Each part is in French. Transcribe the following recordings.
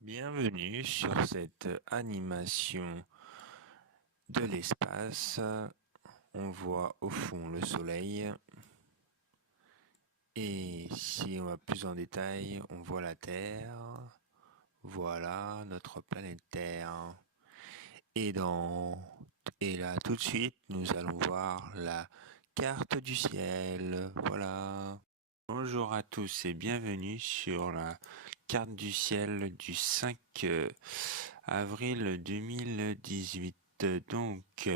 Bienvenue sur cette animation de l'espace. On voit au fond le soleil. Et si on va plus en détail, on voit la Terre. Voilà notre planète Terre. Et là tout de suite, nous allons voir la carte du ciel. Voilà. Bonjour à tous et bienvenue sur la carte du ciel du 5 avril 2018. Donc,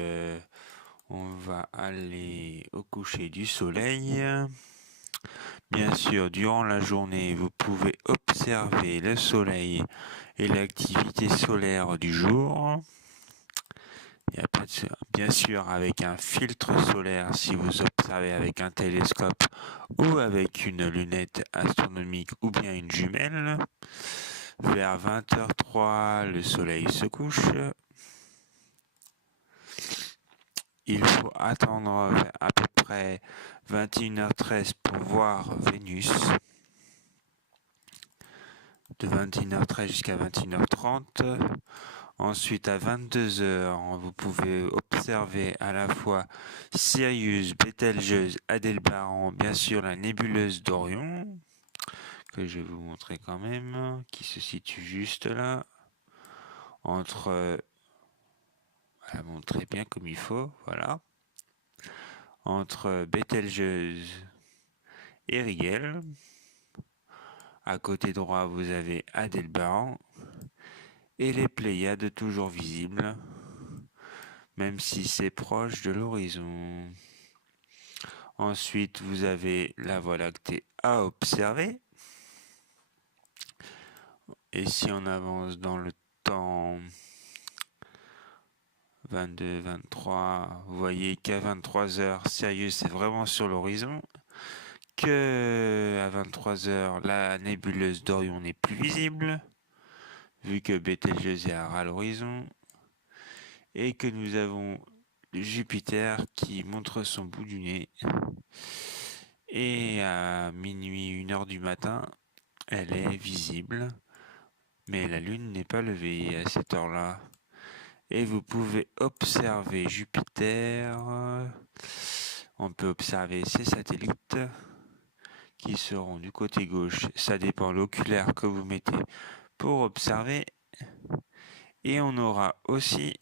on va aller au coucher du soleil. Bien sûr, durant la journée, vous pouvez observer le soleil et l'activité solaire du jour. Il y a pas de... Bien sûr, avec un filtre solaire si vous observez avec un télescope ou avec une lunette astronomique ou bien une jumelle. Vers 20h03, le soleil se couche. Il faut attendre à peu près 21h13 pour voir Vénus. De 21h13 jusqu'à 21h30. Ensuite, à 22h, vous pouvez observer à la fois Sirius, Bételgeuse, Aldébaran, bien sûr la nébuleuse d'Orion, que je vais vous montrer quand même, qui se situe juste là, entre... la montrer bien comme il faut, voilà. Entre Bételgeuse et Rigel. À côté droit, vous avez Aldébaran et les Pléiades toujours visibles, même si c'est proche de l'horizon. Ensuite, vous avez la Voie lactée à observer. Et si on avance dans le temps 22, 23, vous voyez qu'à 23h, Sirius est vraiment sur l'horizon. Que à 23h, la nébuleuse d'Orion n'est plus visible, vu que Bételgeuse est à l'horizon. Et que nous avons Jupiter qui montre son bout du nez. Et à minuit, 1h du matin, elle est visible. Mais la Lune n'est pas levée à cette heure-là. Et vous pouvez observer Jupiter. On peut observer ses satellites qui seront du côté gauche. Ça dépend de l'oculaire que vous mettez pour observer. Et on aura aussi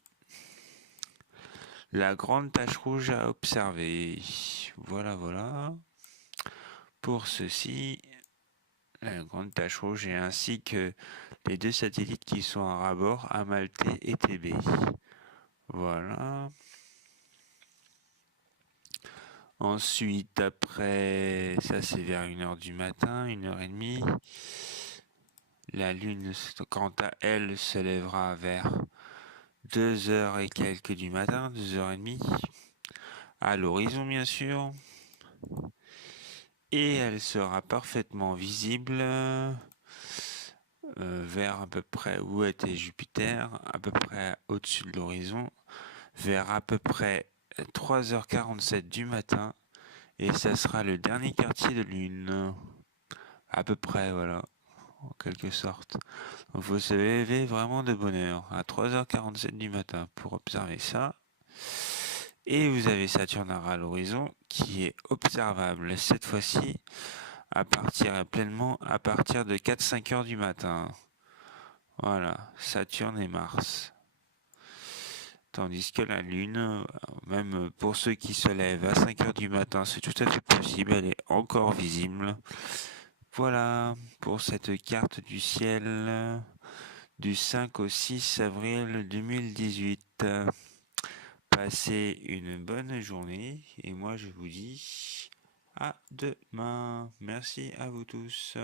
la grande tache rouge à observer. Voilà, voilà. Pour ceci, la grande tache rouge et ainsi que les deux satellites qui sont à rabord, Amalthée et TB. Voilà. Ensuite, après, ça c'est vers 1h du matin, 1h30. La Lune, quant à elle, se lèvera vers 2h et quelques du matin, 2h30. À l'horizon, bien sûr. Et elle sera parfaitement visible vers à peu près où était Jupiter, à peu près au-dessus de l'horizon, vers à peu près 3h47 du matin, et ça sera le dernier quartier de lune, à peu près, voilà, en quelque sorte. Donc faut se lever vraiment de bonne heure, à 3h47 du matin, pour observer ça. Et vous avez Saturne à l'horizon, qui est observable cette fois-ci, pleinement à partir de 4-5 heures du matin. Voilà, Saturne et Mars. Tandis que la Lune, même pour ceux qui se lèvent à 5 heures du matin, c'est tout à fait possible, elle est encore visible. Voilà pour cette carte du ciel du 5 au 6 avril 2018. Passez une bonne journée et moi je vous dis à demain. Merci à vous tous.